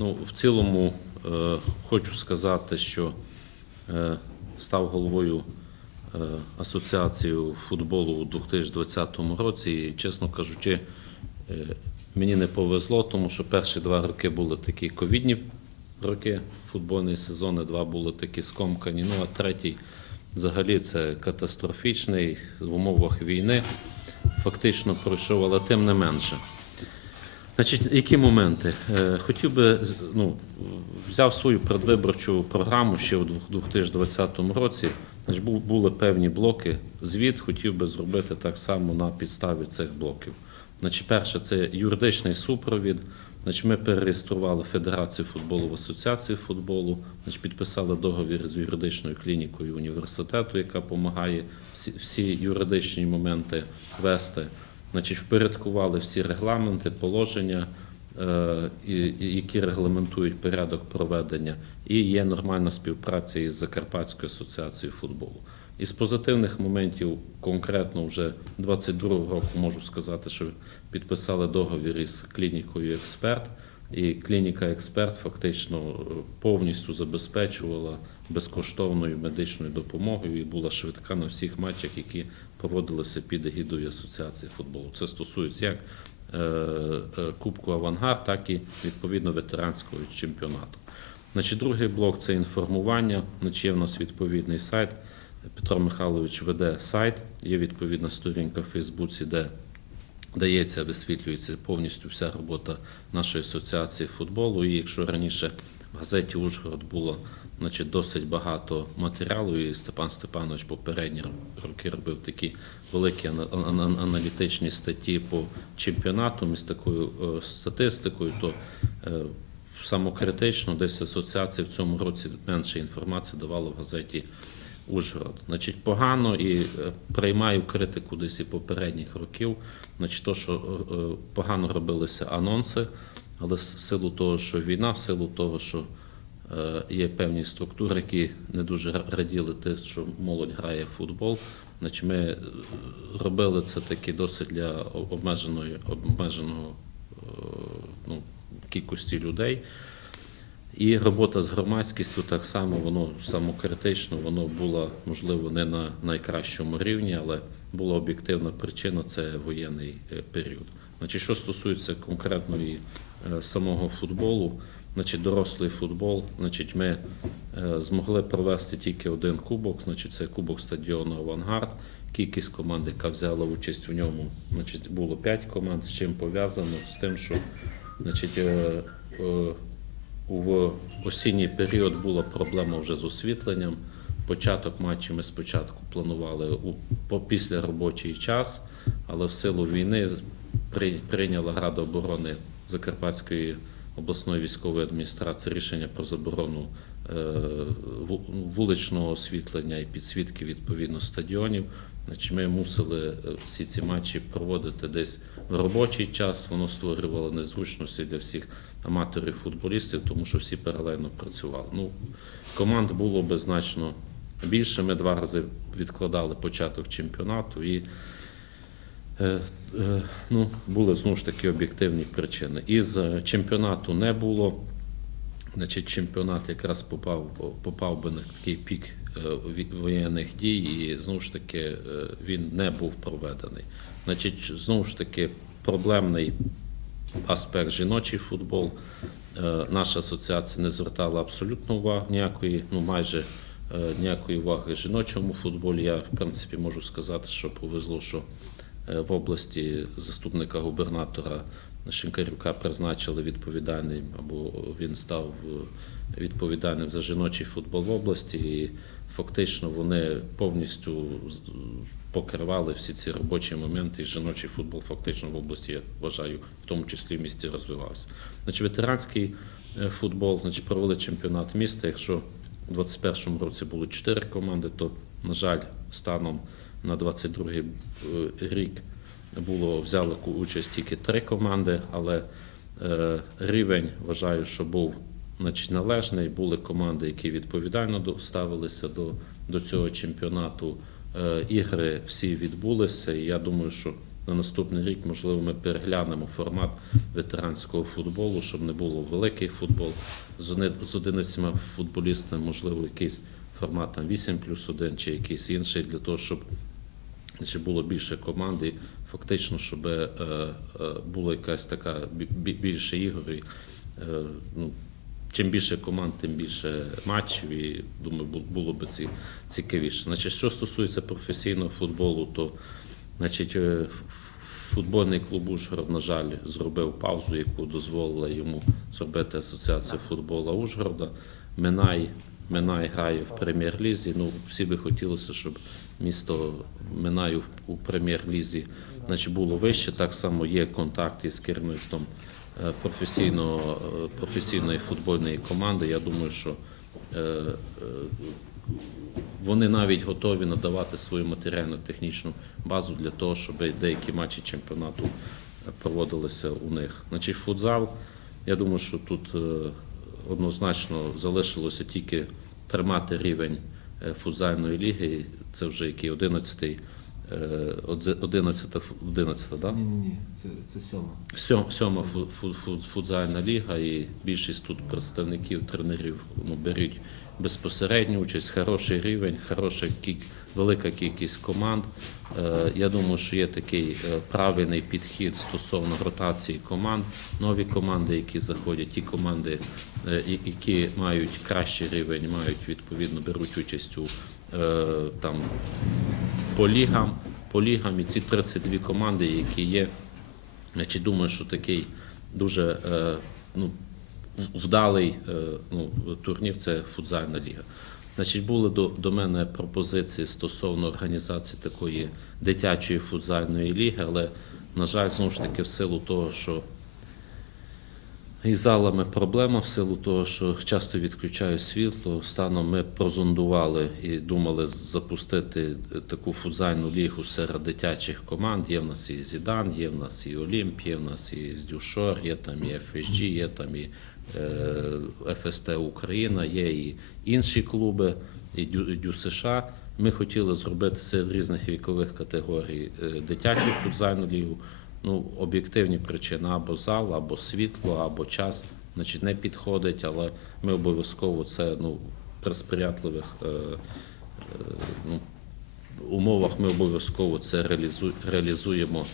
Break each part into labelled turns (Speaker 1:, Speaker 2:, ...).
Speaker 1: Ну, в цілому е, хочу сказати, що е, став головою е, Асоціації футболу у 2020 році. І, чесно кажучи, е, мені не повезло, тому що перші два роки були такі ковідні роки, футбольні сезони, два були такі скомкані. Ну а третій взагалі це катастрофічний в умовах війни. Фактично пройшов, але тим не менше. Значить, які моменти? Е, Хотів би ну, взяв свою предвиборчу програму ще у двох- 2020 році. Значить, бу- були певні блоки. Звіт хотів би зробити так само на підставі цих блоків. Значить, перше, це юридичний супровід. Значить, ми перереєстрували Федерацію футболу в Асоціацію футболу. Значить, підписали договір з юридичною клінікою університету, яка допомагає всі, всі юридичні моменти вести. Значить, впорядкували всі регламенти, положення, е, які регламентують порядок проведення, і є нормальна співпраця із Закарпатською асоціацією футболу. Із позитивних моментів, конкретно вже 22-го року можу сказати, що підписали договір із клінікою Експерт, і клініка Експерт фактично е, повністю забезпечувала безкоштовною медичною допомогою і була швидка на всіх матчах, які проводилися під егідою Асоціації футболу. Це стосується як е, е, Кубку Авангард, так і відповідно ветеранського чемпіонату. Значить, другий блок це інформування. Значить, є в нас відповідний сайт. Петро Михайлович веде сайт. Є відповідна сторінка в Фейсбуці, де дається, висвітлюється повністю вся робота нашої асоціації футболу. І якщо раніше в газеті Ужгород було значить, досить багато матеріалу, і Степан Степанович попередні роки робив такі великі ана- ана- аналітичні статті по чемпіонату з такою е, статистикою, то е, самокритично десь асоціація в цьому році менше інформації давала в газеті Ужгород. Значить, погано і е, приймаю критику десь і попередніх років. Значить, то, що погано робилися анонси, але в силу того, що війна, в силу того, що є певні структури, які не дуже раділи те, що молодь грає в футбол. Значить, ми е, робили це таки досить для обмеженої обмеженого е, ну, кількості людей. І робота з громадськістю так само, воно самокритично, воно було, можливо, не на найкращому рівні, але була об'єктивна причина це воєнний е, період. Значить, що стосується конкретної е, самого футболу, значить, дорослий футбол, значить, ми е, змогли провести тільки один кубок, значить, це кубок стадіону Авангард. Кількість команд, яка взяла участь у ньому, значить, було 5 команд, з чим пов'язано з тим, що значить, е, е, в осінній період була проблема вже з освітленням. Початок матчів ми спочатку планували у по після робочий час, але в силу війни при- прийняла Рада оборони Закарпатської обласної військової адміністрації рішення про заборону е, вуличного освітлення і підсвітки відповідно стадіонів. Ми мусили е, всі ці матчі проводити десь в робочий час. Воно створювало незручності для всіх аматорів футболістів, тому що всі паралельно працювали. Ну, команд було би значно більше. Ми два рази відкладали початок чемпіонату і ну, були знову ж таки об'єктивні причини. Із е, чемпіонату не було. Значить, чемпіонат якраз попав, попав би на такий пік е, воєнних дій, і знову ж таки е, він не був проведений. Значить, знову ж таки, проблемний аспект жіночий футбол. Е, Наша асоціація не звертала абсолютно уваги ніякої, ну майже е, ніякої уваги жіночому футболі. Я в принципі можу сказати, що повезло, що е, в області заступника губернатора Шинкарюка призначили відповідальним, або він став е, відповідальним за жіночий футбол в області. І фактично вони повністю покривали всі ці робочі моменти, і жіночий футбол фактично в області, я вважаю, в тому числі в місті розвивався. Значить, ветеранський е, футбол, значить, провели чемпіонат міста. Якщо у 2021 році було 4 команди, то, на жаль, станом на 22 рік було взяли участь тільки три команди, але е, рівень вважаю, що був значить, належний. Були команди, які відповідально ставилися до, до цього чемпіонату. Е, ігри всі відбулися, і я думаю, що на наступний рік, можливо, ми переглянемо формат ветеранського футболу, щоб не було великий футбол з 11 футболістами, можливо, якийсь формат там 8 плюс 1 чи якийсь інший, для того, щоб чи було більше команд, і фактично, щоб е, е, була якась така бі- бі- більше ігор. І, е, ну, чим більше команд, тим більше матчів, і думаю, було б ці, цікавіше. Значить, що стосується професійного футболу, то значить, е, футбольний клуб Ужгород, на жаль, зробив паузу, яку дозволила йому зробити Асоціація футболу Ужгорода. Минай, Минай грає в прем'єр-лізі. Ну, всі би хотілося, щоб місто Минаю у прем'єр-лізі значить, було вище. Так само є контакт із керівництвом е, професійного, е, професійної футбольної команди. Я думаю, що е, вони навіть готові надавати свою матеріально-технічну базу для того, щоб деякі матчі чемпіонату проводилися у них. Значить, футзал, я думаю, що тут однозначно залишилося тільки тримати рівень е, футзальної ліги. Це вже який 11-й, е, одзе- 11 11 да?
Speaker 2: Ні, ні, ні, це, це сьома.
Speaker 1: Сьом- Сьома фу- фу- фу- футзальна ліга, і більшість тут представників тренерів ну, беруть безпосередню участь, хороший рівень, хороша кіль- велика кількість команд. Е, Я думаю, що є такий е, правильний підхід стосовно ротації команд. Нові команди, які заходять, ті команди, е, які мають кращий рівень, мають відповідно беруть участь у там по лігам, по лігам і ці 32 команди, які є. Значить, думаю, що такий дуже ну, вдалий е, ну, турнір це футзальна ліга. Значить, були до, до мене пропозиції стосовно організації такої дитячої футзальної ліги, але, на жаль, знову ж таки, в силу того, що із залами проблема в силу того, що часто відключають світло. Станом ми прозондували і думали запустити таку футзальну лігу серед дитячих команд. Є в нас і Зідан, є в нас і Олімп, є в нас і Здюшор, є там і ФСГ, є там і е, ФСТ Україна, є і інші клуби, і Дю, США. Ми хотіли зробити серед різних вікових категорій е, дитячу футзальну лігу. Ну, об'єктивні причини або зал, або світло, або час, значить, не підходить, але ми обов'язково це ну, при сприятливих е, е, ну, умовах ми обов'язково це реалізу, реалізуємо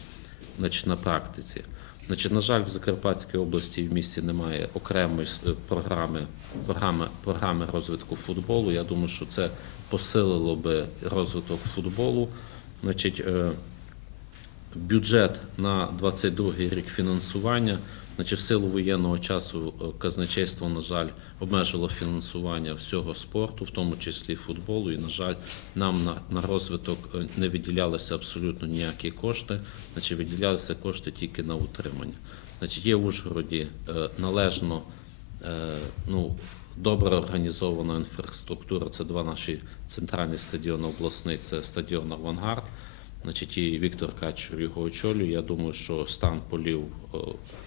Speaker 1: значить, на практиці. Значить, на жаль, в Закарпатській області в місті немає окремої програми, програми, програми розвитку футболу. Я думаю, що це посилило би розвиток футболу. Значить, е, бюджет на 22 рік фінансування. Значить, в силу воєнного часу е, казначейство, на жаль, обмежило фінансування всього спорту, в тому числі футболу. І, на жаль, нам на, на розвиток е, не виділялися абсолютно ніякі кошти. Значить, виділялися кошти тільки на утримання. Значить, є в Ужгороді е, належно ну, добре організована інфраструктура. Це два наші центральні стадіони обласний, це стадіон Авангард. Значить, і Віктор Качур його очолює. Я думаю, що стан полів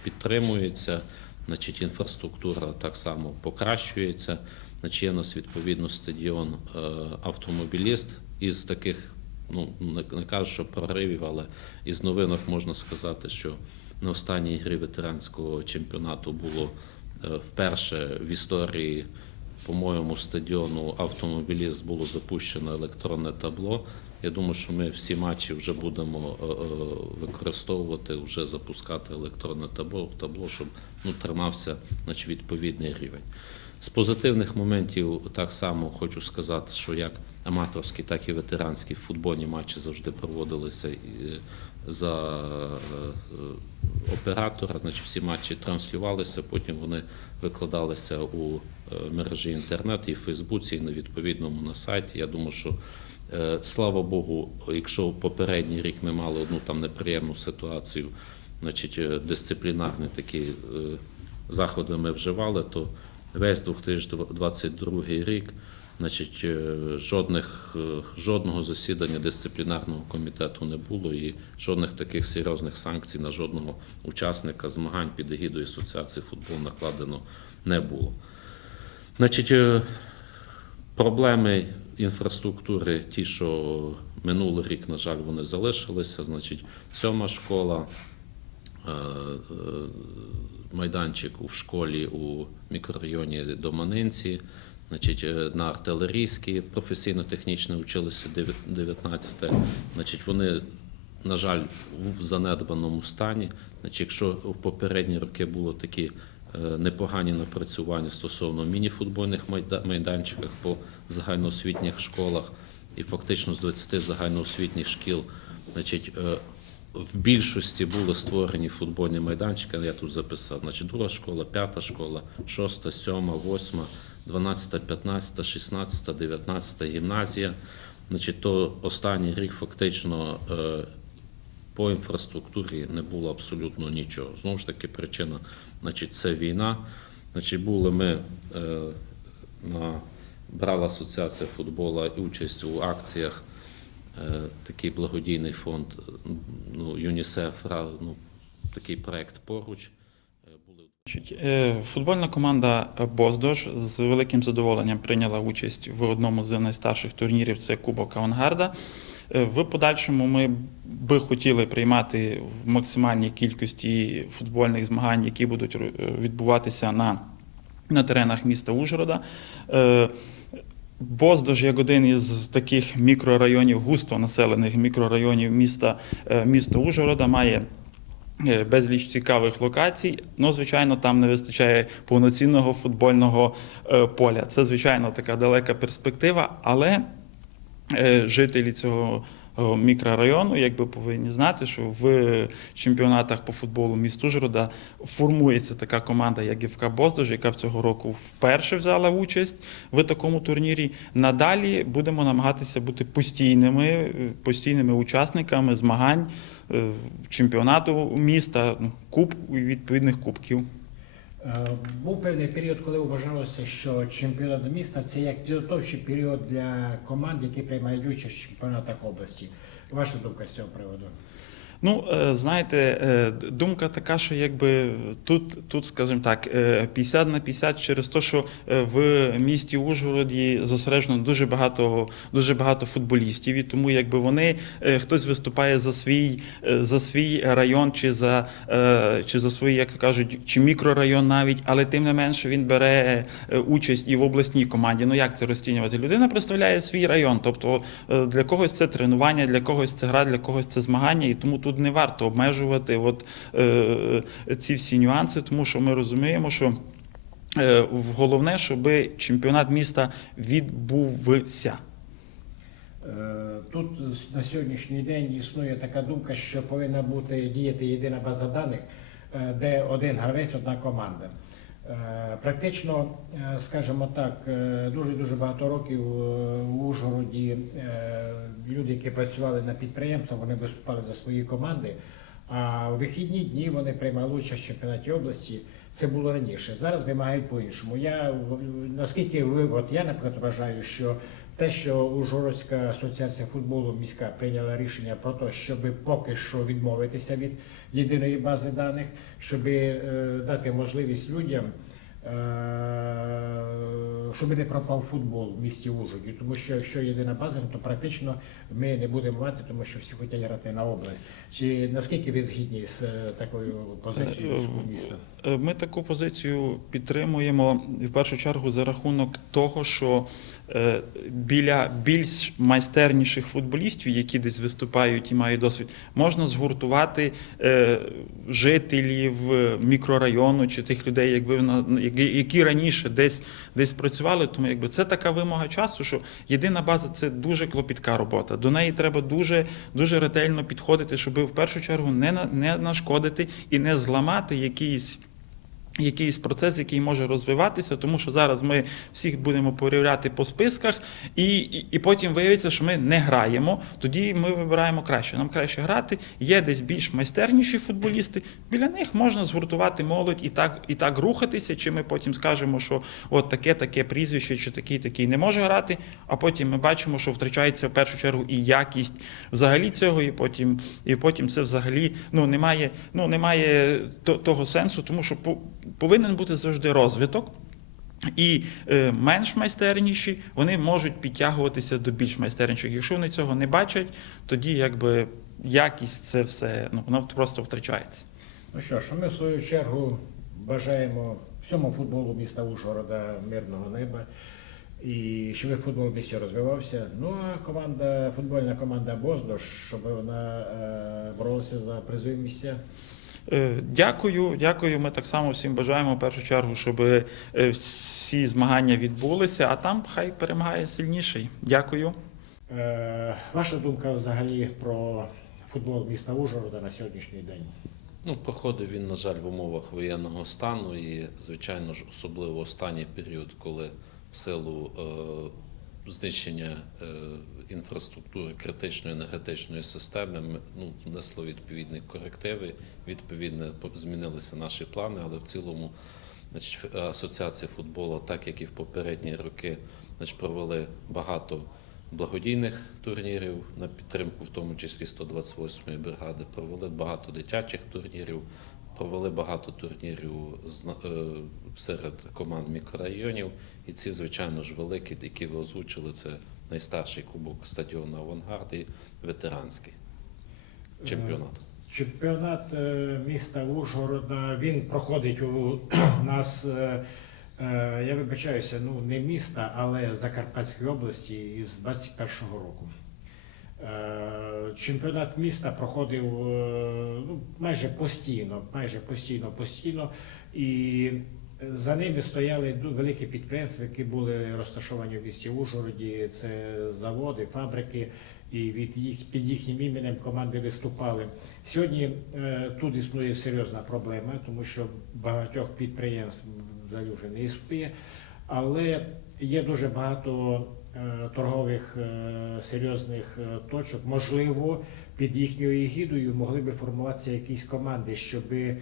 Speaker 1: підтримується, значить, інфраструктура так само покращується. Значить, є у нас відповідно стадіон е, автомобіліст із таких, ну не не кажу, що проривів, але із новинок можна сказати, що на останній грі ветеранського чемпіонату було е, вперше в історії по-моєму, стадіону автомобіліст було запущено електронне табло. Я думаю, що ми всі матчі вже будемо е, е, використовувати, вже запускати електронне табло, табло щоб ну, тримався значить, відповідний рівень. З позитивних моментів так само хочу сказати, що як аматорські, так і ветеранські футбольні матчі завжди проводилися е, за оператора. Значить, всі матчі транслювалися, потім вони викладалися у мережі інтернет і в Фейсбуці, і на відповідному на сайті. Я думаю, що слава Богу, якщо попередній рік ми мали одну там неприємну ситуацію, значить е, дисциплінарні такі е, заходи ми вживали, то весь 2022 рік. Значить, е, жодних, е, жодного засідання дисциплінарного комітету не було і жодних таких серйозних санкцій на жодного учасника змагань під егідою Асоціації футболу накладено не було. Значить, е, проблеми інфраструктури, ті, що Минулий рік, на жаль, вони залишилися. Значить, сьома школа, е, е, майданчик у школі у мікрорайоні Доманинці, значить, е, на артилерійській професійно-технічне училище 19. Значить, вони, на жаль, в занедбаному стані. Значить, якщо в попередні роки було такі непогані напрацювання стосовно міні-футбольних майданчиках по загальноосвітніх школах, і фактично з 20 загальноосвітніх шкіл, значить, е, в більшості були створені футбольні майданчики. Я тут записав. Значить, друга школа, п'ята школа, шоста, сьома, восьма, дванадцята, п'ятнадцята, шістнадцята, дев'ятнадцята гімназія. Значить, то останній рік фактично е, по інфраструктурі не було абсолютно нічого. Знову ж таки, причина, значить, це війна. Значить, були ми е, на брала асоціація футболу участь у акціях. Е, такий благодійний фонд, ну, ЮНІСЕФ, ну, такий проект поруч. Е,
Speaker 3: Футбольна команда Боздож з великим задоволенням прийняла участь в одному з найстарших турнірів це Кубок Авангарда. Е, В подальшому ми би хотіли приймати в максимальній кількості футбольних змагань, які будуть е, відбуватися на, на теренах міста Ужгорода. Е, Боздож як один із таких мікрорайонів, густо населених мікрорайонів міста, міста Ужгорода, має безліч цікавих локацій. Ну, звичайно, там не вистачає повноцінного футбольного поля. Це, звичайно, така далека перспектива, але жителі цього е, мікрорайону якби повинні знати, що в чемпіонатах по футболу міст Ужгорода формується така команда, як ГФК Боздож, яка в цього року вперше взяла участь в такому турнірі. Надалі будемо намагатися бути постійними, е, постійними учасниками змагань е, чемпіонату міста, ну, куб відповідних кубків.
Speaker 4: Е, Був певний період, коли вважалося, що чемпіонат міста це як підготовчий період для команд, які приймають участь в чемпіонатах області. Ваша думка з цього приводу?
Speaker 3: Ну, е, знаєте, е, думка така, що якби тут, тут скажімо так, е, 50 на 50 через те, що е, в місті Ужгороді зосереджено дуже багато, дуже багато футболістів, і тому якби вони е, хтось виступає за свій, е, за свій район чи за, е, чи за свій, як кажуть, чи мікрорайон навіть, але тим не менше він бере е, участь і в обласній команді. Ну як це розцінювати? Людина представляє свій район, тобто е, для когось це тренування, для когось це гра, для когось це змагання, і тому тут не варто обмежувати от, е, ці всі нюанси, тому що ми розуміємо, що е, головне, щоб чемпіонат міста відбувся.
Speaker 4: Е, Тут на сьогоднішній день існує така думка, що повинна бути діяти єдина база даних, е, де один гравець, одна команда. Е, Практично, е, скажімо так, дуже дуже багато років у Ужгороді е, люди, які працювали на підприємствах, вони виступали за свої команди. А у вихідні дні вони приймали участь в чемпіонаті області. Це було раніше. Зараз вимагають по-іншому. Я наскільки ви, от я наприклад вважаю, що те, що Ужгородська асоціація футболу міська прийняла рішення про те, щоб поки що відмовитися від єдиної бази даних, щоб е, дати можливість людям. е, Щоб не пропав футбол в місті Ужгороді, тому що якщо єдина база, то практично ми не будемо мати, тому що всі хочуть грати на область. Чи наскільки ви згідні з е, такою позицією міста?
Speaker 3: Ми таку позицію підтримуємо в першу чергу за рахунок того, що біля більш майстерніших футболістів, які десь виступають і мають досвід, можна згуртувати е, жителів е, мікрорайону чи тих людей, якби які- раніше десь десь працювали. Тому якби це така вимога часу, що єдина база це дуже клопітка робота. До неї треба дуже дуже ретельно підходити, щоб в першу чергу не не нашкодити і не зламати якийсь. Якийсь процес, який може розвиватися, тому що зараз ми всіх будемо перевіряти по списках, і, і, і потім виявиться, що ми не граємо. Тоді ми вибираємо краще. Нам краще грати. Є десь більш майстерніші футболісти. Біля них можна згуртувати молодь і так, і так рухатися. Чи ми потім скажемо, що от таке, таке прізвище, чи такий, такий не може грати. А потім ми бачимо, що втрачається в першу чергу і якість взагалі цього, і потім, і потім це взагалі ну немає, ну немає того сенсу, тому що по- повинен бути завжди розвиток. І е, менш майстерніші вони можуть підтягуватися до більш майстерніших. Якщо вони цього не бачать, тоді якби якість це все ну воно просто втрачається.
Speaker 4: Ну що ж, ми в свою чергу бажаємо всьому футболу міста Ужгорода мирного неба. І щоб футбол в місті розвивався. Ну а команда, футбольна команда Боздош, щоб вона е, боролася за призові місця.
Speaker 3: Е, Дякую, дякую. Ми так само всім бажаємо в першу чергу, щоб е, всі змагання відбулися, а там хай перемагає сильніший. Дякую.
Speaker 4: Е, ваша думка взагалі про футбол міста Ужгорода на сьогоднішній день?
Speaker 1: Ну, проходив він, на жаль, в умовах воєнного стану і, звичайно ж, особливо останній період, коли в силу е, знищення е, інфраструктури критичної енергетичної системи ми ну, внесло відповідні корективи, відповідно змінилися наші плани, але в цілому значить, асоціація футболу, так як і в попередні роки, значить, провели багато благодійних турнірів на підтримку, в тому числі 128-ї бригади, провели багато дитячих турнірів, провели багато турнірів е, серед команд мікрорайонів. І ці, звичайно ж, великі, які ви озвучили, це найстарший кубок стадіону Авангард і ветеранський чемпіонат.
Speaker 4: Чемпіонат е, міста Ужгорода він проходить у нас. е, е, Я вибачаюся, ну не міста, але Закарпатської області із 21-го року. Е, Чемпіонат міста проходив е, ну, майже постійно, майже постійно, постійно. І за ними стояли великі підприємства, які були розташовані в місті Ужгороді. Це заводи, фабрики, і від їх під їхнім іменем команди виступали. Сьогодні е, тут існує серйозна проблема, тому що багатьох підприємств взагалі вже не існує, але є дуже багато е, торгових е, серйозних е, точок. Можливо, під їхньою егідою могли би формуватися якісь команди, щоб е,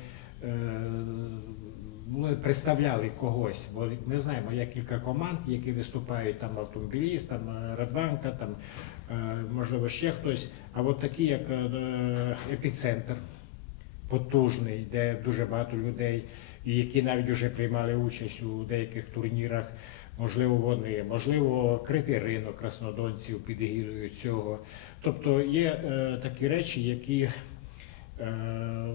Speaker 4: ну, представляли когось. Бо ми знаємо, є кілька команд, які виступають там автомобіліст, там е, Радбанка, там е, можливо ще хтось. А от такі, як е, епіцентр, потужний, де дуже багато людей, які навіть вже приймали участь у деяких турнірах. Можливо, вони, можливо, критий ринок краснодонців під егідою цього. Тобто є е, такі речі, які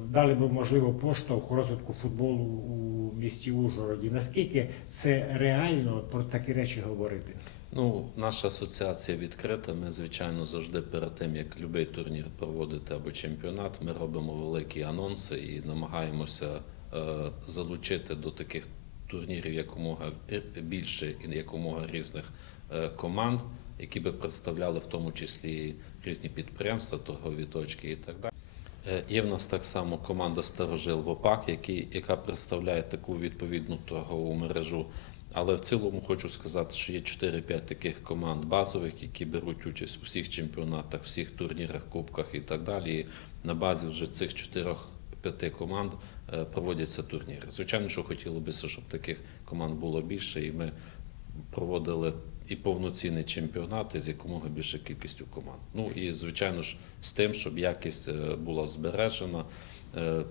Speaker 4: дали би можливо поштовх у розвитку футболу у місті Ужгороді. Наскільки це реально про такі речі говорити?
Speaker 1: Ну, наша асоціація відкрита. Ми, звичайно, завжди перед тим, як будь-який турнір проводити або чемпіонат, ми робимо великі анонси і намагаємося е, залучити до таких турнірів якомога більше і якомога різних е, команд, які би представляли в тому числі різні підприємства, торгові точки і так далі. Е, Є в нас так само команда Старожил ВОПАК, який, яка представляє таку відповідну торгову мережу. Але в цілому хочу сказати, що є 4-5 таких команд базових, які беруть участь у всіх чемпіонатах, всіх турнірах, кубках і так далі. І на базі вже цих 4-5 команд е, проводяться турніри. Звичайно, що хотіло б, щоб таких команд було більше, і ми проводили і повноцінний чемпіонат з якомога більше кількістю команд. Ну і звичайно ж з тим, щоб якість е, була збережена. Е,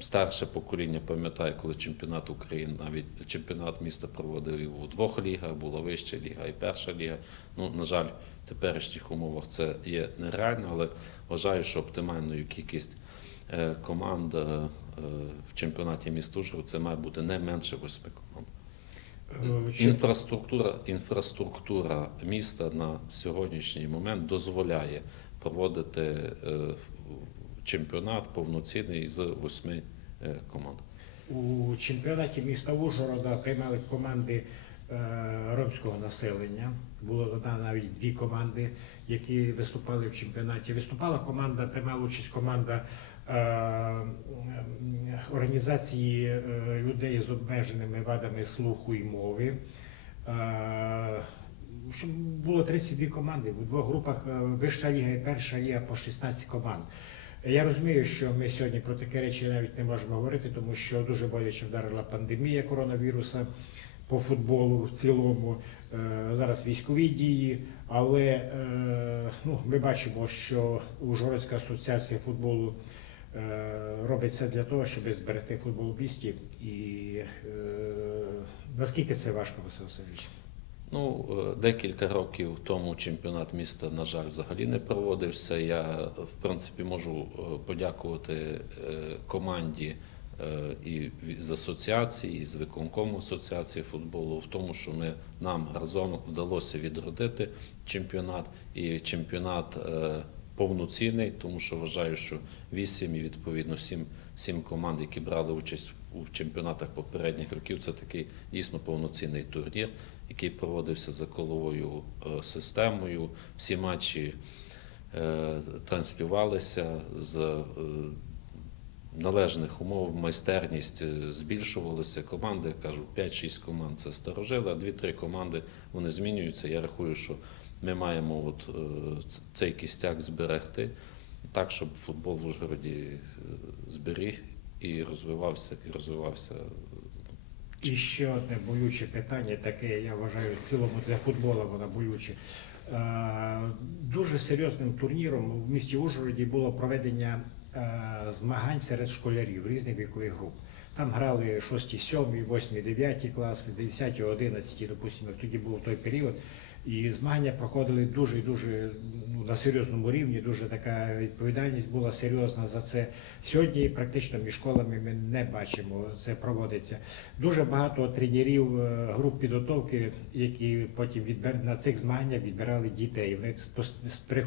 Speaker 1: Старше покоління пам'ятає, коли чемпіонат України, навіть чемпіонат міста проводив у двох лігах, була вища ліга і перша ліга. Ну, на жаль, в теперішніх умовах це є нереально, але вважаю, що оптимальною кількість е, команд в чемпіонаті міста Ужгород це має бути не менше восьми команд.
Speaker 4: Е,
Speaker 1: Інфраструктура, інфраструктура міста на сьогоднішній момент дозволяє проводити е, чемпіонат повноцінний з восьми е, команд.
Speaker 4: У чемпіонаті міста Ужгорода приймали команди ромського населення. Було додано навіть дві команди, які виступали в чемпіонаті. Виступала команда, приймала участь команда організації е, людей з обмеженими вадами слуху і мови. Е, в було 32 команди. У двох групах е, вища ліга і перша ліга по 16 команд. Я розумію, що ми сьогодні про такі речі навіть не можемо говорити, тому що дуже боляче вдарила пандемія коронавіруса по футболу в цілому. Е, Зараз військові дії, але е, ну, ми бачимо, що Ужгородська асоціація футболу е, робить все для того, щоб зберегти футбол місті. І е, Наскільки це важко, Василь Васильович?
Speaker 1: Ну, е, декілька років тому чемпіонат міста, на жаль, взагалі не проводився. Я, в принципі, можу подякувати команді і з асоціації, і з виконкому асоціації футболу в тому, що ми нам разом вдалося відродити чемпіонат і чемпіонат повноцінний, тому що вважаю, що вісім і відповідно сім, сім команд, які брали участь у чемпіонатах попередніх років, це такий дійсно повноцінний турнір, який проводився за коловою е, системою. Всі матчі е, транслювалися з е, належних умов, майстерність збільшувалася. Команди, я кажу, 5-6 команд це старожили, а 2-3 команди вони змінюються. Я рахую, що ми маємо от, е, цей кістяк зберегти так, щоб футбол в Ужгороді е, зберіг і розвивався, і розвивався.
Speaker 4: І ще одне болюче питання, таке, я вважаю, в цілому для футболу воно болюче. Е, Дуже серйозним турніром в місті Ужгороді було проведення змагань серед школярів різних вікових груп. Там грали 6, 7, 8, 9 класи, 10, 11, допустимо, тоді був той період. І змагання проходили дуже дуже ну, на серйозному рівні, дуже така відповідальність була серйозна за це. Сьогодні практично між школами ми не бачимо, це проводиться. Дуже багато тренерів е, груп підготовки, які потім відбир... на цих змаганнях відбирали дітей. Вони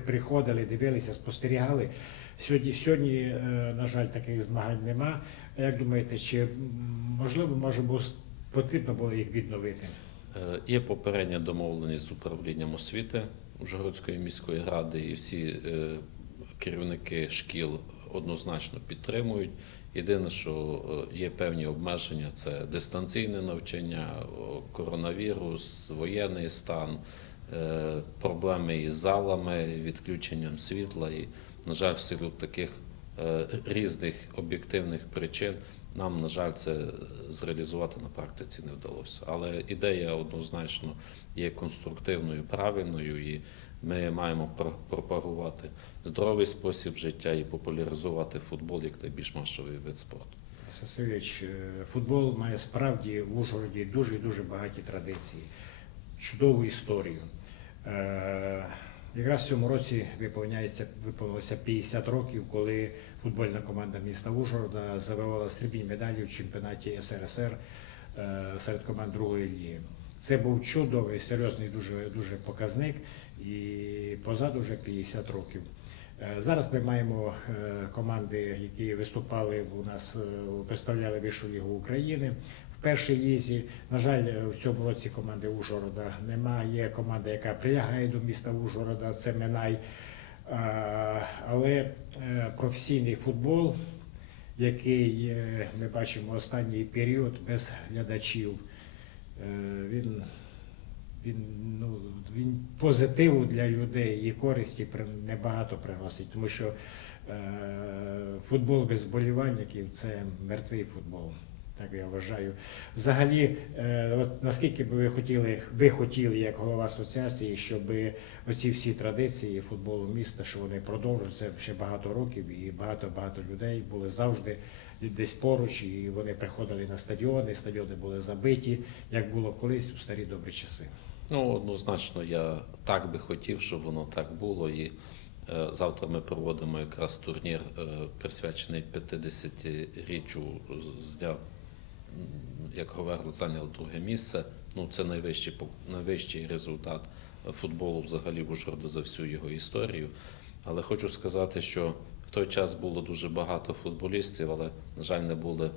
Speaker 4: приходили, дивилися, спостерігали. Сьогодні, сьогодні, е, на жаль, таких змагань нема. Як думаєте, чи можливо може було потрібно було їх відновити?
Speaker 1: Е, Є попередня домовленість з управлінням освіти Ужгородської міської ради, і всі е, керівники шкіл однозначно підтримують. Єдине, що е, є певні обмеження: це дистанційне навчання, коронавірус, воєнний стан, проблеми із залами, відключенням світла. І, на жаль, в силу таких різних об'єктивних причин нам, на жаль, це зреалізувати на практиці не вдалося. Але ідея однозначно є конструктивною, правильною, і ми маємо пр- пропагувати здоровий спосіб життя і популяризувати футбол як найбільш масовий вид спорту.
Speaker 4: Сасович, футбол має справді в Ужгороді дуже дуже багаті традиції, чудову історію. Якраз в цьому році виповняється виповнилося 50 років, коли футбольна команда міста Ужгорода завоювала срібні медалі в чемпіонаті СРСР е, серед команд другої ліги. Це був чудовий, серйозний дуже, дуже показник, і позаду вже 50 років. Е, Зараз ми маємо е, команди, які виступали у нас, представляли Вищу лігу України першій лізі. На жаль, в цьому році команди Ужгорода немає. Є команда, яка прилягає до міста Ужгорода, це Минай. Але е, професійний футбол, який е, ми бачимо останній період без глядачів, е, він він, ну, він позитиву для людей і користі небагато приносить, тому що футбол без вболівальників це мертвий футбол. Так я вважаю. Взагалі, е, от наскільки би ви хотіли, ви хотіли, як голова асоціації, щоб оці всі традиції футболу міста, що вони продовжуються ще багато років, і багато-багато людей були завжди десь поруч, і вони приходили на стадіони, стадіони були забиті, як було колись у старі добрі часи.
Speaker 1: Ну, однозначно, я так би хотів, щоб воно так було. І е, завтра ми проводимо якраз турнір, е, присвячений 50-річчю з- дня, як Говерла зайняла друге місце. Ну, це найвищий, найвищий результат футболу взагалі в Ужгорода за всю його історію. Але хочу сказати, що в той час було дуже багато футболістів, але, на жаль, не були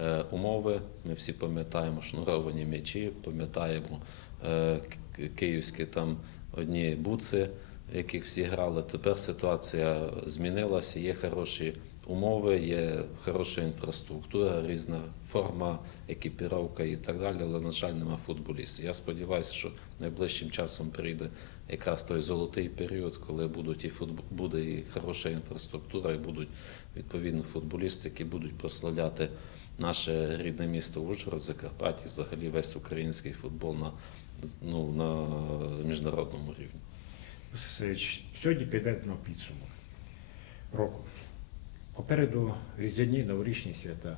Speaker 1: е, умови. Ми всі пам'ятаємо шнуровані м'ячі, пам'ятаємо е, київські там одні буци, в яких всі грали. Тепер ситуація змінилася, є хороші умови, є хороша інфраструктура, різна форма, екіпіровка і так далі, але, на жаль, нема футболістів. Я сподіваюся, що найближчим часом прийде якраз той золотий період, коли будуть і футбол, буде і хороша інфраструктура, і будуть відповідно футболісти, які будуть прославляти наше рідне місто Ужгород, Закарпаття, взагалі весь український футбол на, ну, на міжнародному рівні.
Speaker 4: Сьогодні підведено підсумок року. Попереду різдвяні новорічні свята.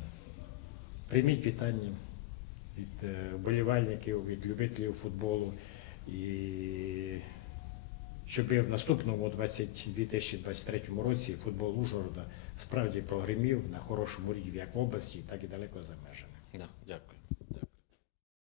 Speaker 4: Прийміть вітання від е, вболівальників, від любителів футболу. І щоб в наступному 20 2023 році футбол Ужгорода справді прогримів на хорошому рівні як в області, так і далеко за межами.
Speaker 1: Да, дякую.